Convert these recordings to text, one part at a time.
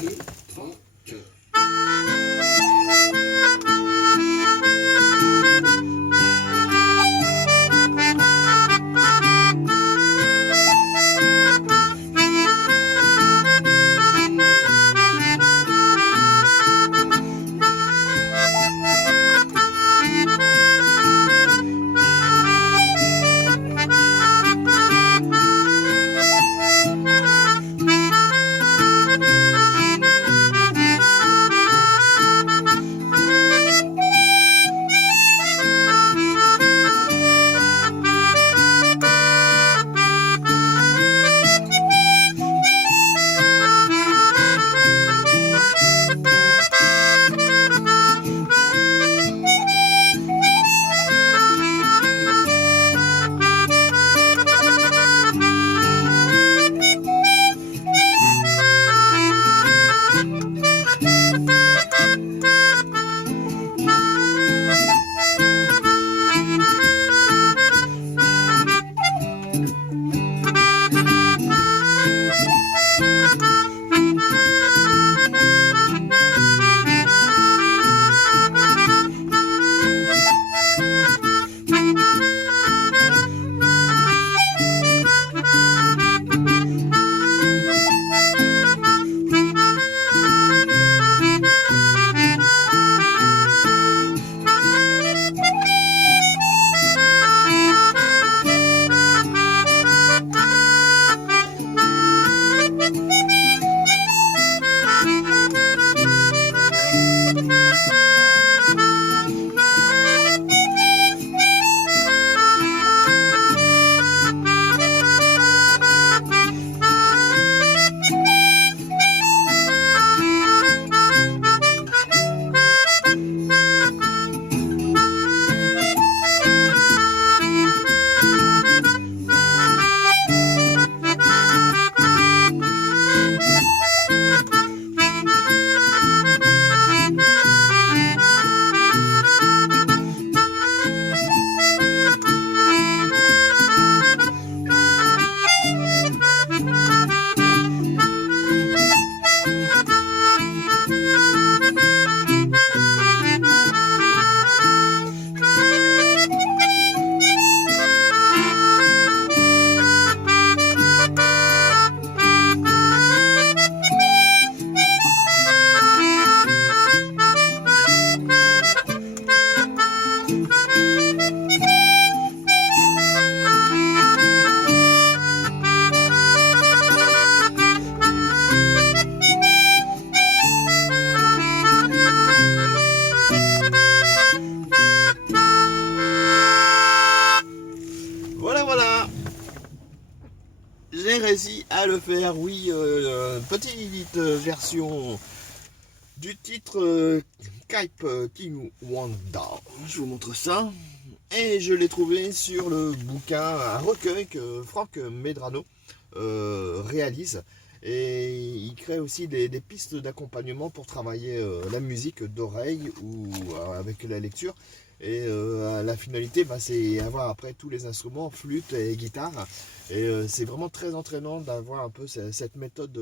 2, 3, 4. Voilà, j'ai réussi à le faire, oui, petite version du titre Kype King Wanda, je vous montre ça, et je l'ai trouvé sur le bouquin, un recueil que Franck Medrano réalise, et il crée aussi des pistes d'accompagnement pour travailler la musique d'oreille ou avec la lecture. Et la finalité, c'est avoir après tous les instruments, flûte et guitare. Et c'est vraiment très entraînant d'avoir un peu cette méthode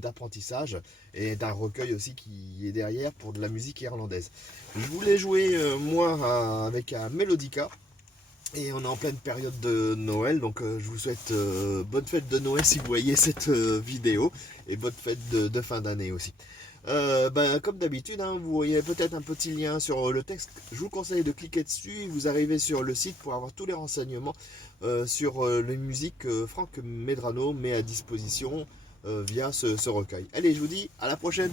d'apprentissage et d'un recueil aussi qui est derrière pour de la musique irlandaise. Je voulais jouer moi avec un Melodica. Et on est en pleine période de Noël, donc je vous souhaite bonne fête de Noël si vous voyez cette vidéo, et bonne fête de fin d'année aussi. Comme d'habitude, vous voyez peut-être un petit lien sur le texte. Je vous conseille de cliquer dessus, vous arrivez sur le site pour avoir tous les renseignements sur les musiques que Franck Medrano met à disposition via ce recueil. Allez, je vous dis à la prochaine.